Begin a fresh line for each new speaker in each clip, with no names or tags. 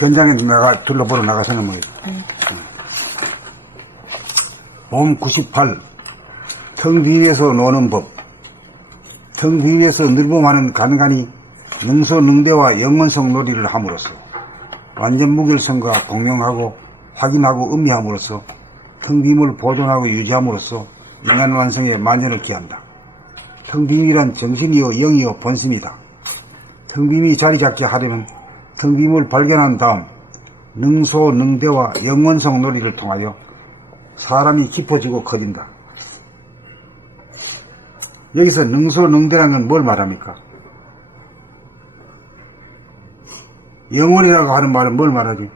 현장에 나가 둘러보러 나가서는 뭐봄 98. 텅 비위에서 노는 법. 텅 비위에서 늘범하는 간간이 능소능대와 영원성 놀이를 함으로써 완전 무결성과 공명하고 확인하고 음미함으로써 텅 빔을 보존하고 유지함으로써 인간 완성에 만전을 기한다. 텅 빔이란 정신이요 영이요 본심이다. 텅 빔이 자리 잡게 하려면 텅 빔을 발견한 다음 능소 능대와 영원성 놀이를 통하여 사람이 깊어지고 커진다. 여기서 능소 능대라는 건 뭘 말합니까? 영원이라고 하는 말은 뭘 말하지?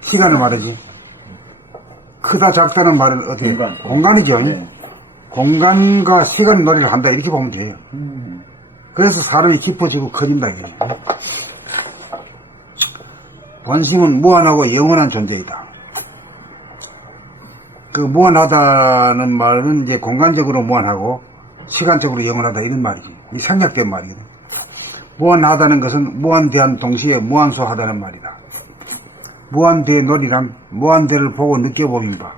시간을 말하지. 크다 작다는 말은 어떻게?
공간.
공간이죠.
네.
공간과 시간 놀이를 한다 이렇게 보면 돼요.
음.
그래서 사람이 깊어지고 커진다 이거예요. 본심은 무한하고 영원한 존재이다. 그 무한하다는 말은 이제 공간적으로 무한하고 시간적으로 영원하다 이런 말이지. 이 생략된 말이거든. 무한하다는 것은 무한대한 동시에 무한소하다는 말이다. 무한대 놀이란 무한대를 보고 느껴보는 바.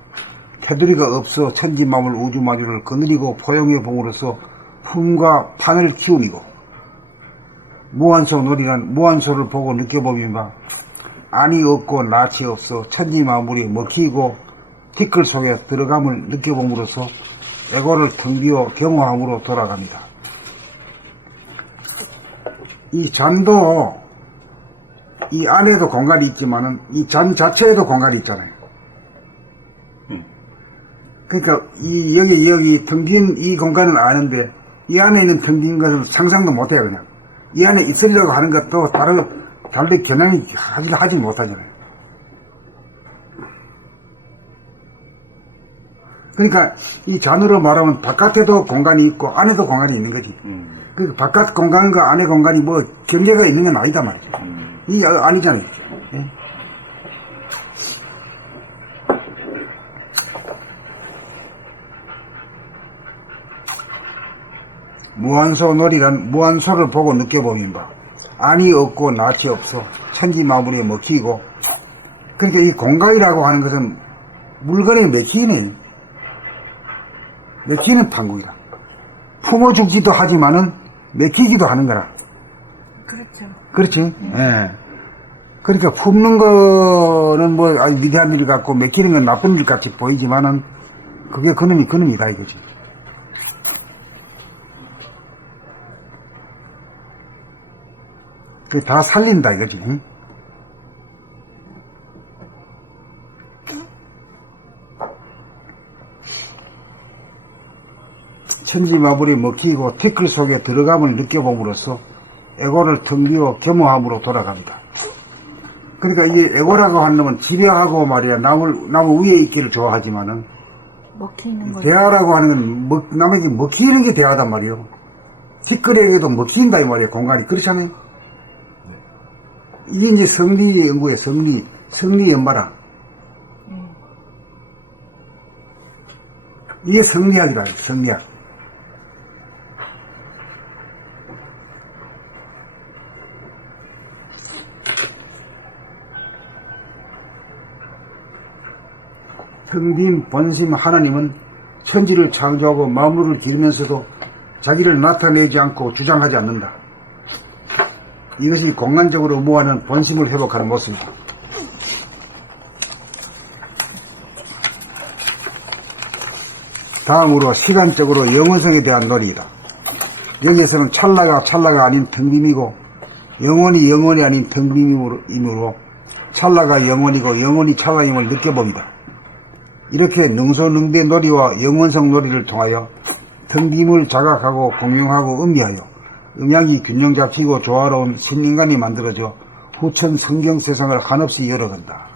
테두리가 없어 천지만물 우주만유를 거느리고 포용해 봄으로써 품과 판을 키움이고 무한소 놀이란 무한소를 보고 느껴보면 바 안이 없고 낯이 없어 천지만물이 먹히고 티끌 속에 들어감을 느껴봄으로써 에고를 텅 비워 경호함으로 돌아갑니다. 이 잔도 이 안에도 공간이 있지만은 이 잔 자체에도 공간이 있잖아요.
음.
그러니까 이 여기 여기 텅빈 이 공간은 아는데 이 안에 있는 텅빈 것을 상상도 못해요 그냥 이 안에 있으려고 하는 것도 다른 달리 겨냥이 하지 하지 못하잖아요. 그러니까 이 잔으로 말하면 바깥에도 공간이 있고 안에도 공간이 있는 거지.
음.
그 바깥 공간과 안의 공간이 뭐 경계가 있는 건 아니다 말이죠.
음.
이 아- 아니잖아요. 예? 무한소 놀이란 무한소를 보고 느껴보면 바 안이 없고 낯이 없어 천지 마무리에 먹히고 그러니까 이 공간이라고 하는 것은 물건에 먹히네 먹히는 판국이다 품어주기도 하지만은 먹히기도 하는 거라
그렇죠.
그렇지. 예. 그러니까 품는 거는 뭐 아주 위대한 일 같고 맥히는 건 나쁜 일 같이 보이지만은 그게 그놈이 그놈이다 이거지. 그게 다 살린다 이거지. 응? 천지 마블이 먹히고 태클 속에 들어감을 느껴봄으로써 에고를 텅 비워 겸허함으로 돌아간다. 그러니까 이 에고라고 하는 놈은 지배하고 말이야 나무 나무 위에 있기를 좋아하지만은
먹히는 거죠.
대하라고 하는 건 먹, 남에게 먹히는 게 대하단 말이요. 티끌에게도 먹힌다 이 말이야 공간이 그렇잖아요. 이게 이제 성리 연구의 성리 성리 연마라.
네.
이게 성리학이다 성리학. 성빈 본심 하나님은 천지를 창조하고 마물을 기르면서도 자기를 나타내지 않고 주장하지 않는다. 이것이 공간적으로 무한한 본심을 회복하는 모습이다. 다음으로 시간적으로 영원성에 대한 논의이다. 여기에서는 찰나가 찰나가 아닌 텅빔이고 영원히 영원이 아닌 텅빔이므로 찰나가 영원이고 영원히 찰나임을 느껴봅니다. 이렇게 능소능대 놀이와 영원성 놀이를 통하여 텅빔을 자각하고 공명하고 음미하여 음양이 균형 잡히고 조화로운 신인간이 만들어져 후천 성경 세상을 한없이 열어간다.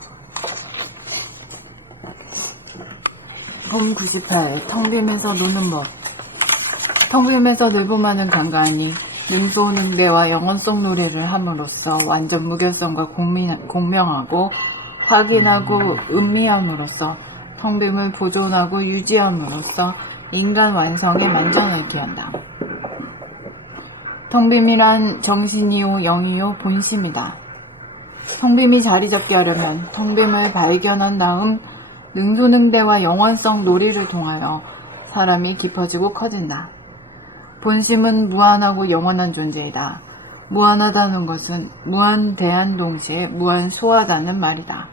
봄 98. 텅 빔에서 노는 법. 텅 빔에서 늘봄하는 간간이 능소능대와 영원성 노래를 함으로써 완전 무결성과 공민, 공명하고 확인하고 음미함으로써 텅 빔을 보존하고 유지함으로써 인간 완성에 만전을 기한다. 텅빔이란 정신이요 영이요 본심이다. 통빔이 자리 잡게 하려면 통빔을 발견한 다음 능소능대와 영원성 놀이를 통하여 사람이 깊어지고 커진다. 본심은 무한하고 영원한 존재이다. 무한하다는 것은 무한대한 동시에 무한소하다는 말이다.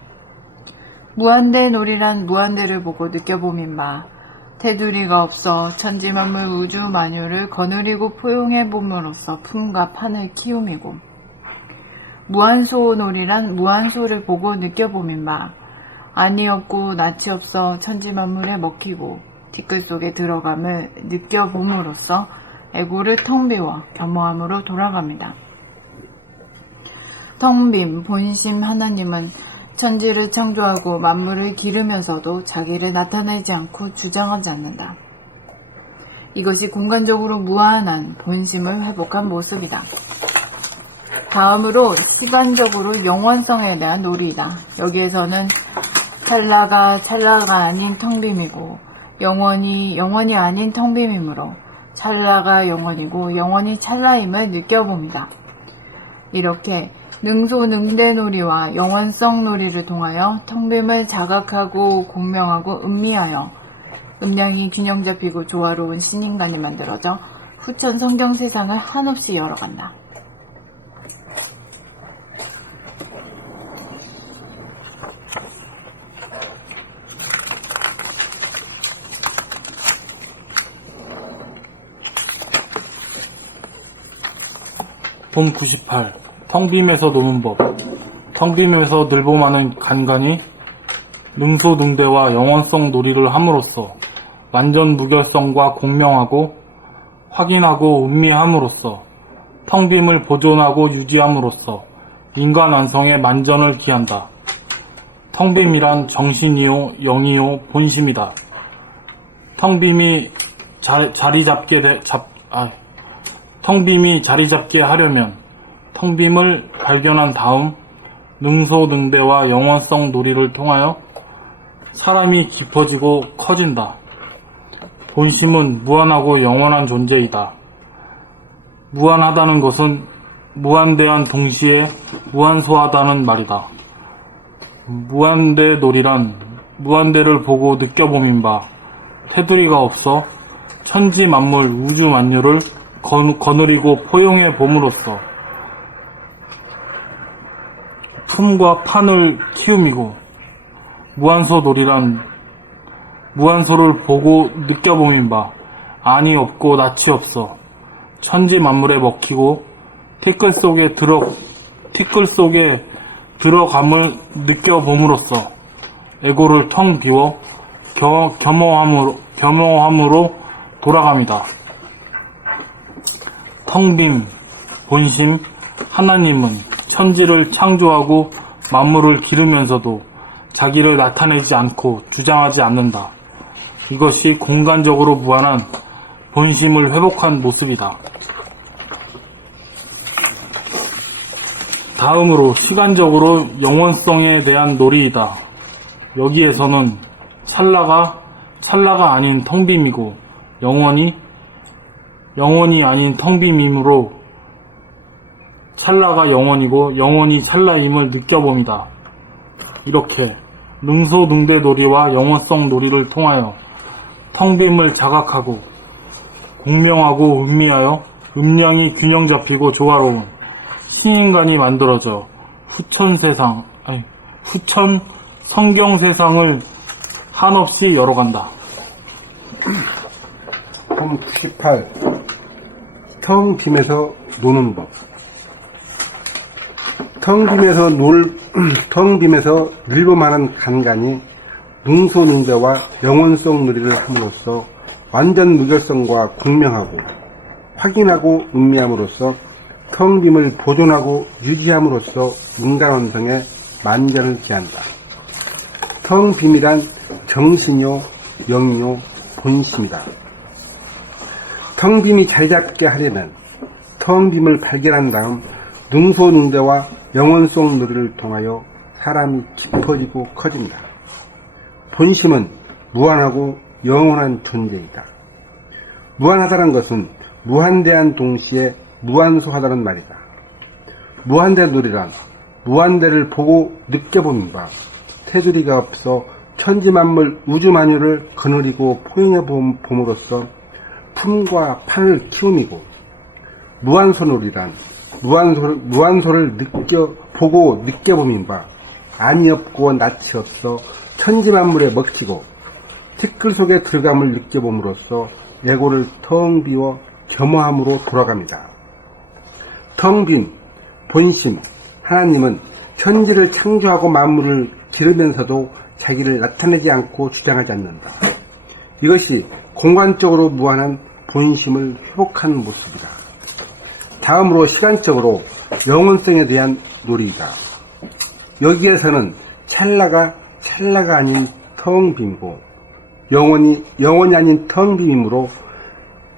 무한대 놀이란 무한대를 보고 느껴보민 바 테두리가 없어 천지만물 우주 만유를 거느리고 포용해 봄으로써 품과 판을 키움이고 무한소 놀이란 무한소를 보고 느껴보민 바 안이 없고 낯이 없어 천지만물에 먹히고 티끌 속에 들어감을 느껴봄으로써 애고를 텅 비워 겸허함으로 돌아갑니다. 텅빔 본심 하나님은 천지를 창조하고 만물을 기르면서도 자기를 나타내지 않고 주장하지 않는다. 이것이 공간적으로 무한한 본심을 회복한 모습이다. 다음으로 시간적으로 영원성에 대한 놀이이다. 여기에서는 찰나가 찰나가 아닌 텅빔이고 영원히 영원이 아닌 텅빔이므로 찰나가 영원이고 영원이 찰나임을 느껴봅니다. 이렇게 능소능대놀이와 영원성 놀이를 통하여 텅빔을 자각하고 공명하고 음미하여 음량이 균형 잡히고 조화로운 신인간이 만들어져 후천 성경 세상을 한없이 열어간다.
본 98. 텅빔에서 노는 법. 텅빔에서 늘보마는 간간이 능소능대와 영원성 놀이를 함으로써 완전 무결성과 공명하고 확인하고 음미함으로써 텅빔을 보존하고 유지함으로써 인간 완성의 만전을 기한다. 텅빔이란 정신이요 영이요 본심이다. 텅빔이 자, 자리 잡게 돼, 잡, 아, 텅빔이 자리 잡게 하려면 텅빔을 발견한 다음 능소능대와 영원성 놀이를 통하여 사람이 깊어지고 커진다. 본심은 무한하고 영원한 존재이다. 무한하다는 것은 무한대한 동시에 무한소하다는 말이다. 무한대 놀이란 무한대를 보고 느껴보민 바 테두리가 없어 천지 만물 우주 만유를 거, 거느리고 포용해 봄으로써 품과 판을 키움이고 무한소 놀이란 무한소를 보고 느껴봄인 바 안이 없고 낯이 없어 천지 만물에 먹히고 티끌 속에 들어 티끌 속에 들어감을 느껴봄으로써 에고를 텅 비워 겸, 겸허함으로 겸허함으로 돌아갑니다. 텅빔, 본심, 하나님은 천지를 창조하고 만물을 기르면서도 자기를 나타내지 않고 주장하지 않는다. 이것이 공간적으로 무한한 본심을 회복한 모습이다. 다음으로 시간적으로 영원성에 대한 놀이이다. 여기에서는 찰나가 찰나가 아닌 텅빔이고 영원히 영원이 아닌 텅빔이므로 찰나가 영원이고 영원이 찰나임을 느껴봅니다. 이렇게 능소능대 놀이와 영원성 놀이를 통하여 텅빔을 자각하고 공명하고 음미하여 음량이 균형 잡히고 조화로운 신인간이 만들어져 후천 세상, 아니, 후천 성경 세상을 한없이 열어간다.
홈 98. 텅 빔에서 노는 법. 텅 빔에서 놀, 텅 빔에서 늘보만한 간간이 능소능대와 영원성 놀이를 함으로써 완전 무결성과 공명하고 확인하고 음미함으로써 텅 빔을 보존하고 유지함으로써 인간 완성의 만전을 기한다. 텅 빔이란 정신이요, 영이요, 본심이다. 텅 빔이 잘 잡게 하려면 텅 빔을 발견한 다음 능소능대와 영원성 놀이를 통하여 사람이 깊어지고 커진다. 본심은 무한하고 영원한 존재이다. 무한하다는 것은 무한대한 동시에 무한소하다는 말이다. 무한대 놀이란 무한대를 보고 느껴보는 바 테두리가 없어 천지만물 우주만유를 거느리고 포용해 봄- 봄으로써 품과 판을 키움이고 무한소놀이란 무한소, 무한소를 느껴 보고 느껴봄인 바 안이 없고 낯이 없어 천지만물에 먹히고 티끌 속의 들감을 느껴봄으로써 예고를 텅 비워 겸허함으로 돌아갑니다. 텅 빈 본심 하나님은 천지를 창조하고 만물을 기르면서도 자기를 나타내지 않고 주장하지 않는다. 이것이 공간적으로 무한한 본심을 회복하는 모습이다. 다음으로 시간적으로 영혼성에 대한 놀이이다. 여기에서는 찰나가 찰나가 아닌 텅 빈고 영혼이 영혼이 아닌 텅 빈이므로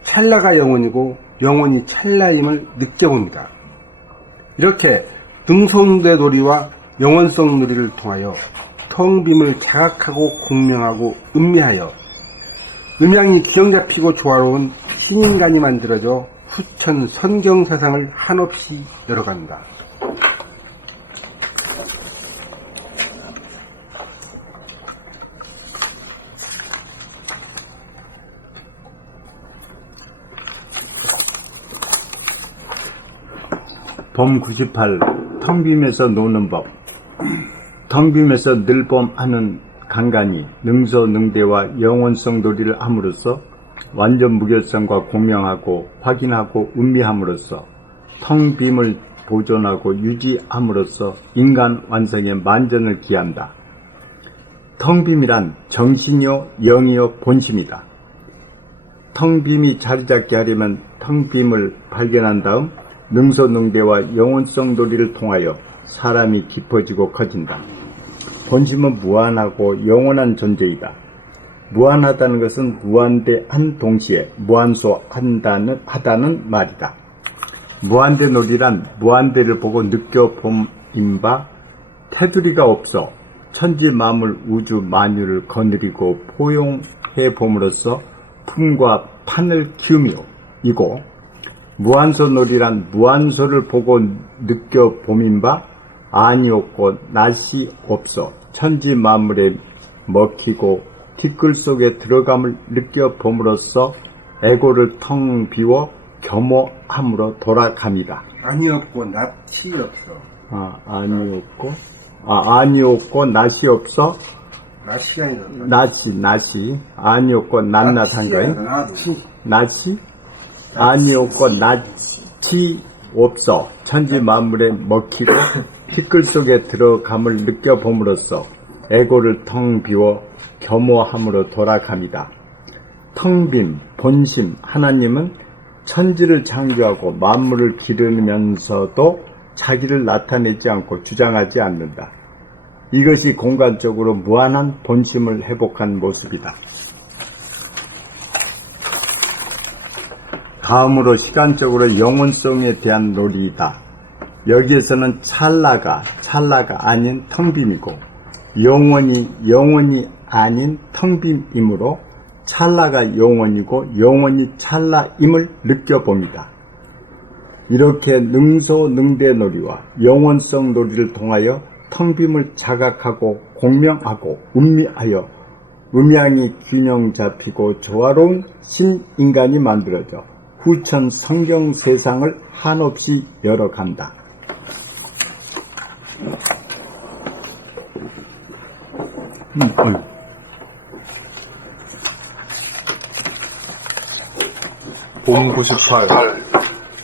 찰나가 영혼이고 영혼이 찰나임을 느껴봅니다. 이렇게 능송대 놀이와 영혼성 놀이를 통하여 텅 빔을 자각하고 공명하고 음미하여 음양이 균형 잡히고 조화로운 신인간이 만들어져 후천 선경 사상을 한없이 열어간다.
봄 98, 텅빔에서 노는 법. 텅빔에서 늘봄하는 간간이 능소능대와 영원성 놀이를 함으로써 완전 무결성과 공명하고 확인하고 음미함으로써 텅 빔을 보존하고 유지함으로써 인간 완성의 만전을 기한다. 텅빔이란 정신이요 영이요 본심이다. 텅빔이 자리 잡게 하려면 텅빔을 발견한 다음 능소능대와 영혼성 놀이를 통하여 사람이 깊어지고 커진다. 본심은 무한하고 영원한 존재이다. 무한하다는 것은 무한대한 동시에 무한소한다는 하다는 말이다. 무한대 놀이란 무한대를 보고 느껴봄인 바 테두리가 없어 천지 만물 우주 만유를 거느리고 포용해 봄으로써 품과 판을 키우며 이고 무한소 놀이란 무한소를 보고 느껴봄인 바 안이 없고 낯이 없어 천지 만물에 먹히고 티끌 속에 들어감을 느껴봄으로써 에고를 텅 비워 겸허함으로 돌아갑니다.
없고 낯이 없어.
아, 아니 없고, 아, 아니 없고, 낯이 없어,
낯이 아니라
낯이, 낯이, 아니 없고, 낱낱한 거예요.
낯이
낯이, 아니 없고, 낯이 없어. 천지 만물에 먹히고, 티끌 속에 들어감을 느껴봄으로써 에고를 텅 비워 겸허함으로 돌아갑니다. 텅빔, 본심, 하나님은 천지를 창조하고 만물을 기르면서도 자기를 나타내지 않고 주장하지 않는다. 이것이 공간적으로 무한한 본심을 회복한 모습이다. 다음으로 시간적으로 영혼성에 대한 놀이이다. 여기에서는 찰나가 찰나가 아닌 텅빔이고 영원이 영원이 아닌 텅빔이므로 찰나가 영원이고 영원이 찰나임을 느껴봅니다. 이렇게 능소능대 놀이와 영원성 놀이를 통하여 텅빔을 자각하고 공명하고 음미하여 음양이 균형 잡히고 조화로운 신인간이 만들어져 후천 성경 세상을 한없이 열어간다. 음, 어이.
봄 98,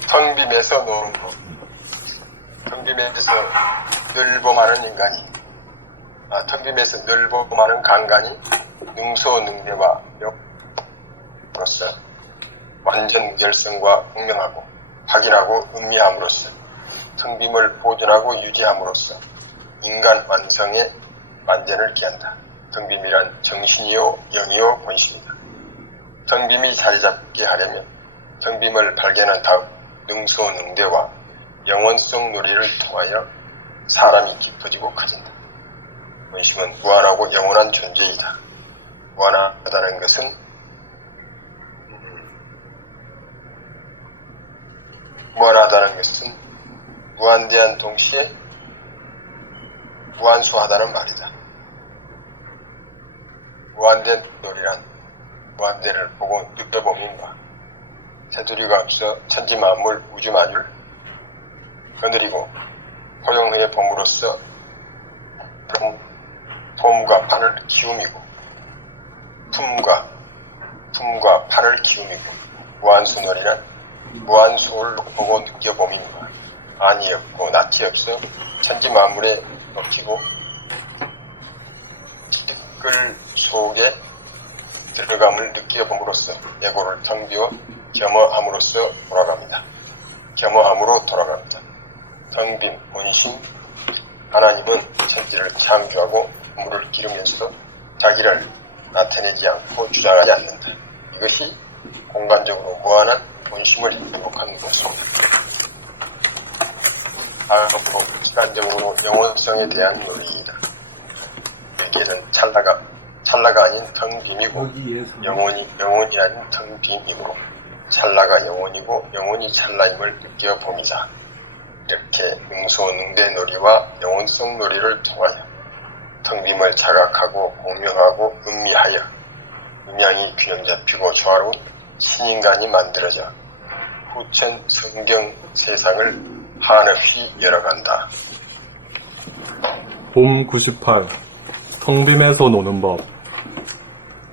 텅빔에서 노는 것. 텅빔에서 늘봄하는 인간이, 아, 텅빔에서 늘봄하는 간간이 능소능대와 역으로서 완전 무결성과 분명하고 확인하고 음미함으로써 텅빔을 보존하고 유지함으로써 인간 완성의 만전을 기한다. 텅빔이란 정신이요 영이요 본심이다. 텅빔이 자리 잡게 하려면 텅빔을 발견한 다음 능소능대와 영원성 놀이를 통하여 사람이 깊어지고 커진다. 본심은 무한하고 영원한 존재이다. 무한하다는 것은 무한하다는 것은 무한대한 동시에 무한수하다는 말이다. 무한된 놀이란 무한대를 보고 느껴봄인가. 테두리가 없어 천지 만물 우주 만율 거느리고 허용의 봄으로써 봄, 봄과 판을 키움이고 품과 품과 판을 키움이고 무한수놀이란 무한수를 보고 느껴봄인가. 안이 없고 낯이 없어 천지 만물에 먹히고 티끌 속에 들어감을 느껴봄으로써 예고를 텅 비워 겸허함으로써 돌아갑니다. 겸허함으로 돌아갑니다. 텅빈 본심 하나님은 천지를 창조하고 물을 기르면서도 자기를 나타내지 않고 주장하지 않는다. 이것이 공간적으로 무한한 본심을 회복하는 것입니다. 다음으로 시간적으로 영원성에 대한 논의이다. 여기에는 찰나가 찰나가 아닌 텅 빔이고 영원히 영원이 아닌 텅 빔이므로 찰나가 영원이고 영원이 찰나임을 느껴봅니다. 이렇게 능소능대 놀이와 영원성 놀이를 통하여 텅 빔을 자각하고 공명하고 음미하여 음양이 균형 잡히고 조화로운 신인간이 만들어져 후천 성경 세상을 한없이 열어간다.
봄 98. 텅빔에서 노는 법.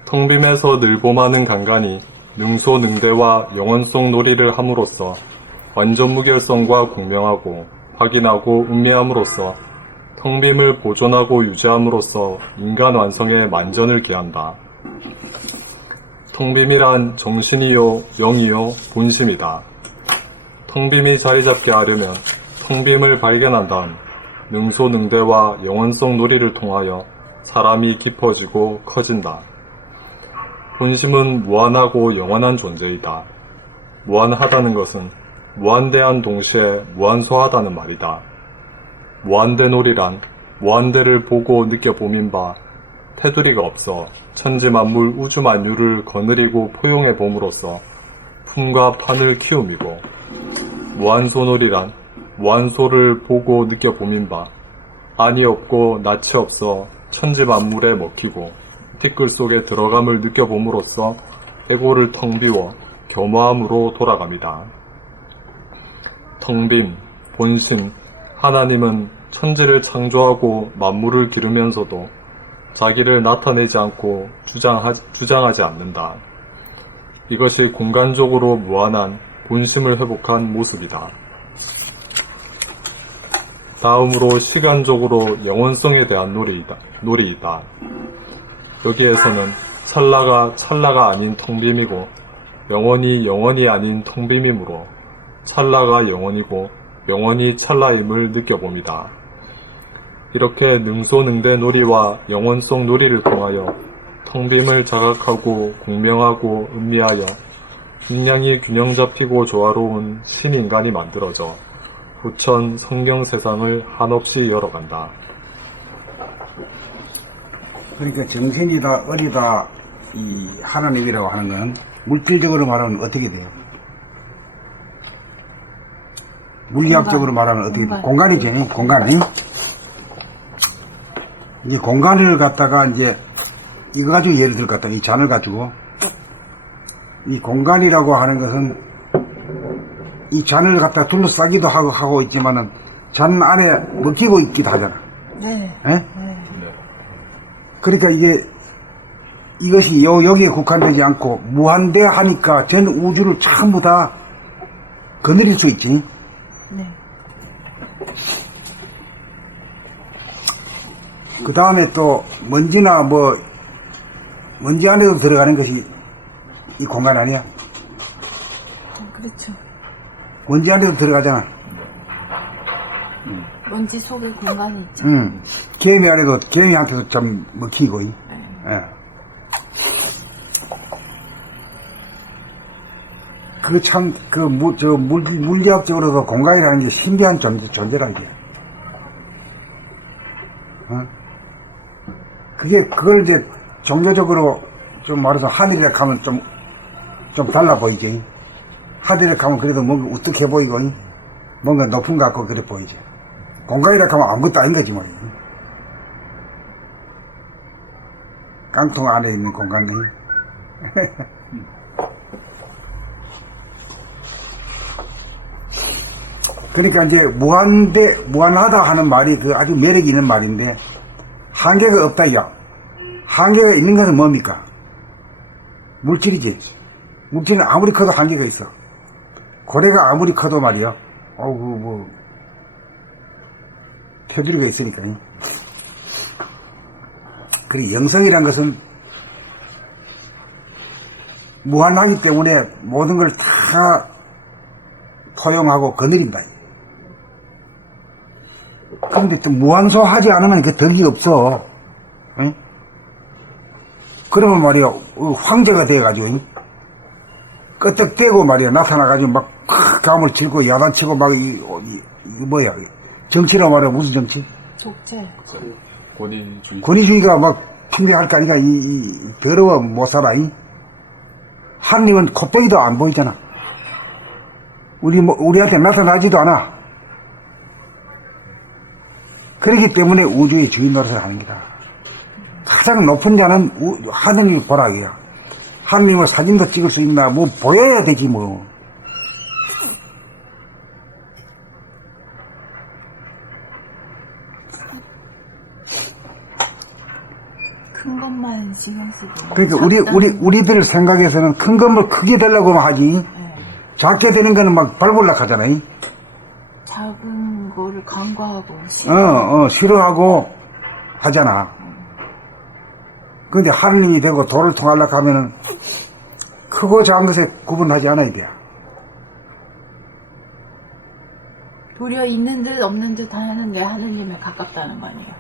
텅빔에서 늘봄하는 간간이 능소능대와 영원성 놀이를 함으로써 완전 무결성과 공명하고 확인하고 음미함으로써 텅빔을 보존하고 유지함으로써 인간 완성의 만전을 기한다. 텅빔이란 정신이요, 영이요, 본심이다. 텅빔이 자리 잡게 하려면 텅빔을 발견한 다음 능소능대와 영원성 놀이를 통하여 사람이 깊어지고 커진다. 본심은 무한하고 영원한 존재이다. 무한하다는 것은 무한대한 동시에 무한소하다는 말이다. 무한대놀이란 무한대를 보고 느껴보민 바 테두리가 없어 천지만물 우주만유를 거느리고 포용해 봄으로써 품과 판을 키움이고 무한소놀이란 무한소를 보고 느껴보민 바 안이 없고 낯이 없어 천지만물에 먹히고 티끌 속에 들어감을 느껴봄으로써 에고를 텅 비워 겸허함으로 돌아갑니다. 텅빔, 본심, 하나님은 천지를 창조하고 만물을 기르면서도 자기를 나타내지 않고 주장하, 주장하지 않는다. 이것이 공간적으로 무한한 본심을 회복한 모습이다. 다음으로 시간적으로 영원성에 대한 놀이이다. 놀이이다. 여기에서는 찰나가 찰나가 아닌 텅빔이고 영원히 영원이 아닌 텅빔이므로 찰나가 영원이고 영원히 찰나임을 느껴봅니다. 이렇게 능소능대 놀이와 영원성 놀이를 통하여 텅빔을 자각하고 공명하고 음미하여 인양이 균형 잡히고 조화로운 신인간이 만들어져 부천 성경 세상을 한없이 열어간다.
그러니까 정신이다, 어리다, 이 하나님이라고 하는 건 물질적으로 말하면 어떻게 돼요? 물리학적으로 말하면 어떻게 돼요?
공간.
공간이지, 공간이. 이제 공간을 갖다가 이제 이거 가지고 예를 들것 같다. 이 잔을 가지고 이 공간이라고 하는 것은 이 잔을 갖다 둘러싸기도 하고 하고 있지만은 잔 안에 먹히고 있기도 하잖아.
네.
예?
네.
그러니까 이게 이것이 요 여기에 국한되지 않고 무한대하니까 전 우주를 전부 다 거느릴 수 있지.
네.
그 다음에 또 먼지나 뭐 먼지 안에도 들어가는 것이 이 공간 아니야?
그렇죠.
먼지 안에도 들어가잖아.
먼지 속에 공간이 있죠.
응. 개미 안에도 개미한테도 좀 먹히고. 이.
네.
예. 그 참, 그, 무, 저, 물, 물리학적으로도 공간이라는 게 신기한 존재, 존재란 게. 어? 그게, 그걸 이제 종교적으로 좀 말해서 하늘이라 하면 좀, 좀 달라 보이지. 하늘이라 하면 그래도 뭔가 우뚝해 보이고, 이. 뭔가 높은 것 같고 그래 보이지. 공간이라 하면 아무것도 아닌 거지 뭐. 깡통 안에 있는 공간이. 그러니까 이제 무한대 무한하다 하는 말이 그 아주 매력 있는 말인데 한계가 없다 야. 한계가 있는 것은 뭡니까? 물질이지. 물질은 아무리 커도 한계가 있어. 고래가 아무리 커도 말이야. 어우 뭐 테두리가 있으니까. 그리고 영성이란 것은 무한하기 때문에 모든 걸 다 포용하고 거느린다. 그런데 또 무한소하지 않으면 그 덕이 없어. 응? 그러면 말이야, 어, 황제가 돼가지고, 응? 끄떡대고 말이야, 나타나가지고 막, 크, 감을 치고 야단치고 막, 이, 어, 이, 이 뭐야, 정치라고 말해, 무슨 정치?
족제.
권위주의.
권위주의가 막 핑계할 거 아니까, 이, 이, 더러워 못 살아, 이. 하나님은 콧배기도 안 보이잖아. 우리, 뭐, 우리한테 나타나지도 않아. 그렇기 때문에 우주의 주인 노릇을 하는 거다. 가장 높은 자는 우, 하느님이 보라기야. 하느님은 사진도 찍을 수 있나, 뭐, 보여야 되지, 뭐.
큰 것만 신경 쓰고.
그러니까 우리, 우리, 우리들 생각에서는 큰 건뭐 크게 되려고 하지.
네.
작게 되는 거는 막 발골락 하잖아. 요
작은 거를 간과하고
어,
싫어.
어, 싫어하고 하잖아. 근데 하느님이 되고 도를 통하려고 하면은 크고 작은 것에 구분하지 않아야 돼.
도리어 있는 듯 없는 듯 하는 게 하느님에 가깝다는 거 아니에요?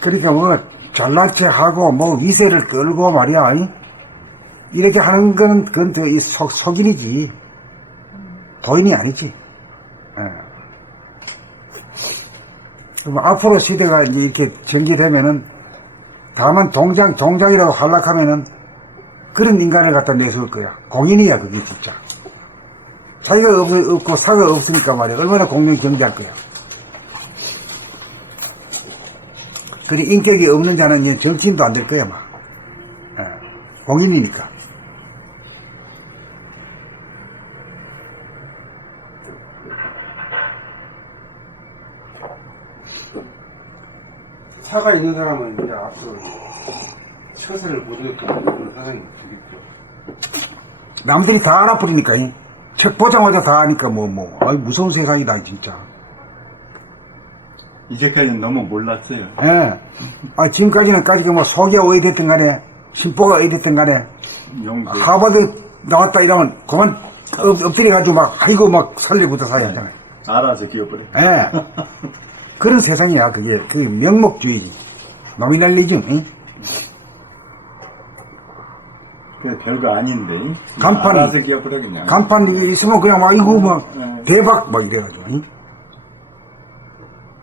그러니까 뭐 잘난 체 하고 뭐 위세를 끌고 말이야. 이? 이렇게 하는 건 그건 속, 속인이지. 도인이 아니지. 예. 그럼 앞으로 시대가 이제 이렇게 전개되면은 다만 동장, 동장이라고 하락하면은 그런 인간을 갖다 내세울 거야. 공인이야, 그게 진짜. 자기가 없, 없고 사가 없으니까 말이야. 얼마나 공명 경제할 거야. 그리 인격이 없는 자는 이제 정치인도 안 될 거야, 막. 예. 공인이니까.
사가 있는 사람은 이제 앞으로 처세를 못 그런 사람이 되겠죠.
남들이 다 알아버리니까, 이. 책 보자마자 다 아니까, 뭐, 뭐. 아이, 무서운 세상이다, 진짜.
이제까지는 너무 몰랐어요.
예. 아, 지금까지는 까지가 뭐, 속이 어디 됐든 간에, 심보가 어디 됐든 간에,
용도.
하버드 나왔다 이러면, 그만, 엎, 엎드려가지고 막, 아이고, 막, 설레부터 사야 하잖아요.
알아서 기어버려.
예. 그런 세상이야, 그게. 그게 명목주의. 노미널리즘, 응?
그 별거 아닌데.
간판.
알아서 기어버려 그냥.
간판 이 있으면 그냥 막, 아이고, 막,
네.
대박, 막 이래가지고, 응?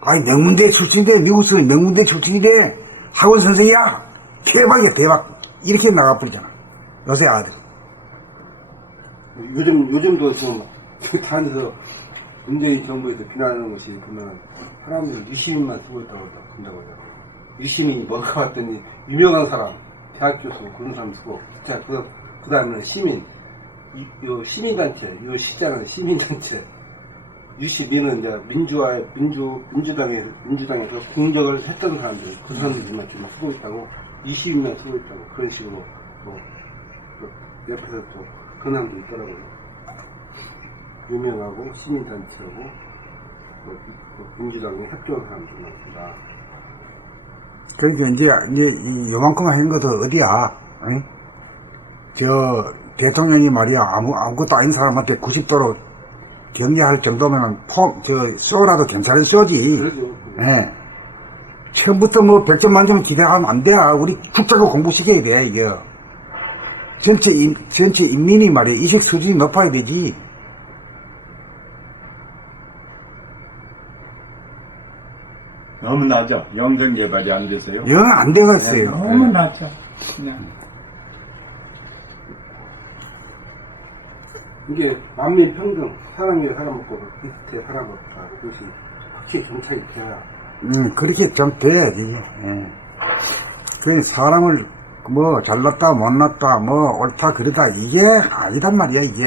아이, 명문대 출신인데, 미국서 명문대 출신인데, 학원 선생이야! 대박이야, 대박. 이렇게 나가버리잖아. 요새 아들.
요즘, 요즘도 좀, 다니면서 문재인 정부에서 비난하는 것이 보면 사람들 유시민만 쓰고 있다고 한다고 하잖아요. 유시민이 뭔가 봤더니 유명한 사람, 대학 교수 그런 사람 쓰고, 자, 그, 그 다음에는 시민. 이, 요 시민단체, 요 식장은 시민단체. 유시민은 이제 민주화, 민주, 민주당에서, 민주당에서 공적을 했던 사람들, 그 사람들만 지금 쓰고 있다고, 유시민만 쓰고 있다고, 그런 식으로, 뭐, 그 옆에서 또, 사람도 있더라고요. 유명하고 시민단체하고 뭐, 뭐 민주당에 협조한 사람들만 있다.
그러니까 이제, 이제 이 요만큼 한 것도 어디야, 응? 저, 대통령이 말이야, 아무, 아무것도 아닌 사람한테 90도로 격려할 정도면 폼, 저, 쇼라도 괜찮은 쇼지.
그러죠.
예. 처음부터 뭐 100점 만점 기대하면 안 돼. 우리 국자고 공부시켜야 돼, 이게. 전체, 인, 전체 인민이 말이야, 이식 수준이 높아야 되지.
너무 낮아. 영성 개발이 안 돼서요.
영안 되겠어요.
너무 낮아. 그냥.
이게 만민 평등, 사람이 사람 없고 비슷해 사람 없다. 그것이 확실히 정착이 되어야.
음, 그렇게 좀 돼야지. 예. 그 사람을 뭐 잘났다 못났다 뭐 옳다 그러다 이게 아니단 말이야 이게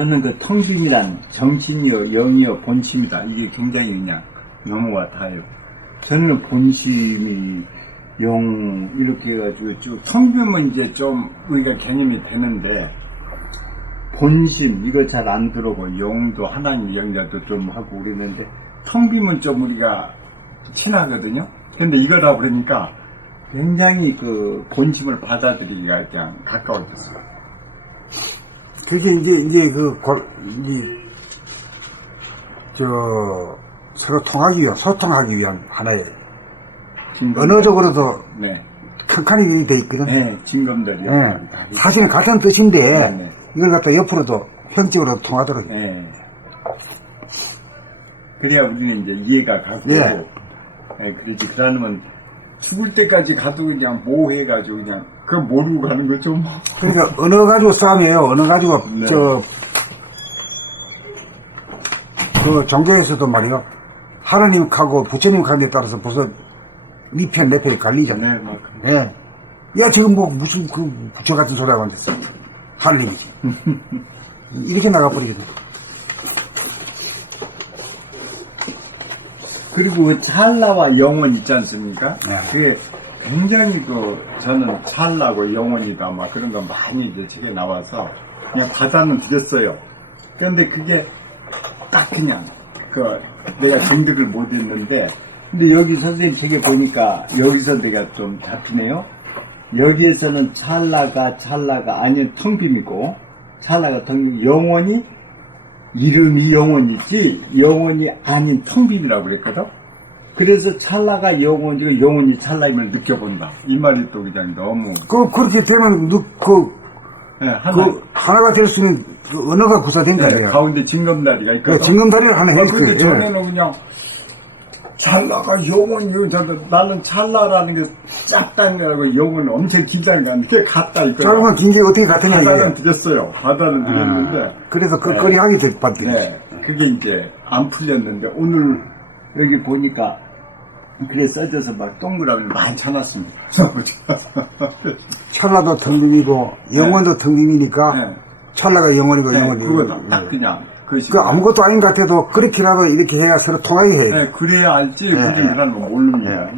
저는 그 텅빈이란 정신이요, 영이요, 본심이다. 이게 굉장히 그냥 너무 같아요. 저는 본심이 영 이렇게 해가지고 쭉 텅비면 이제 좀 우리가 개념이 되는데 본심 이거 잘 안 들어고 영도 하나님 영자도 좀 하고 그랬는데 텅비면 좀 우리가 친하거든요. 근데 이거다 그러니까 굉장히 그 본심을 받아들이기가 그냥 가까워졌어요.
그게 이제 이제 그 골, 이, 저 서로 통하기 위한 소통하기 위한 하나의 언어적으로도
네.
칸칸이 돼 있거든.
네, 징검다리.
예. 사실은 같은 뜻인데
네, 네.
이걸 갖다 옆으로도 형식으로 통하도록.
네. 그래야 우리는 이제 이해가 가고.
예.
예, 그러지. 그러면 죽을 때까지 가도 그냥 뭐 해가지고 그냥 그거 모르고 가는 거죠 뭐.
그러니까 언어 가지고 싸움이에요. 언어 가지고
네.
저그 종교에서도 말이요. 하나님하고 부처님 가는 데 따라서 벌써 니편 내편이 갈리잖아요.
네, 막.
예. 야, 지금 뭐, 무슨, 그, 부처 같은 소리 하고 앉았어. 할 얘기지. 이렇게 나가버리거든.
그리고 그 찰나와 영원 있지 않습니까?
네.
그게 굉장히 그 저는 찰나고 영원이다 막 그런 거 많이 이제 책에 나와서 그냥 받아는 드렸어요. 그런데 그게 딱 그냥 그 내가 정득을 못 했는데 근데 여기 선생님 책에 보니까 여기서 내가 좀 잡히네요. 여기에서는 찰나가 찰나가 아닌 텅빔이고 찰나가 텅 빔 영원히 이름이 영원이지 영원이 아닌 텅빈이라고 그랬거든. 그래서 찰나가 영원이고 영원히 찰나임을 느껴본다. 이 말이 또 그냥 너무
그, 그렇게 되면, 너, 그,
예, 하나
그, 하나가 될 수 있는 그 언어가 구사된
예,
거예요.
가운데 징검다리가
그
있거든.
징검다리를 하나
아,
했어요.
근데
예.
전에는 그냥 찰나가 영원히 나는 찰나라는 게 작다는 거고 영원은 엄청 길다는. 그게 같다 이거.
짧은 긴게 어떻게 같으냐,
바다는. 드렸어요. 바다는 드렸는데
아, 그래서 그
네.
거리하기 됐거든.
네, 그게 이제 안 풀렸는데 오늘 여기 보니까 그래 써져서 막 동그라미 많이 쳐놨습니다.
찰나도 텅빔이고, 영원도 텅빔이니까,
네.
찰나가 영원이고,
네,
영원이고.
그거다.
예.
딱 그냥 그
그 아무것도 아닌 것 같아도, 그렇게라도 이렇게 해야 서로 통하게 해야 돼.
네, 그래야 알지.
네,
그게
네.
이라는 거 모릅니다.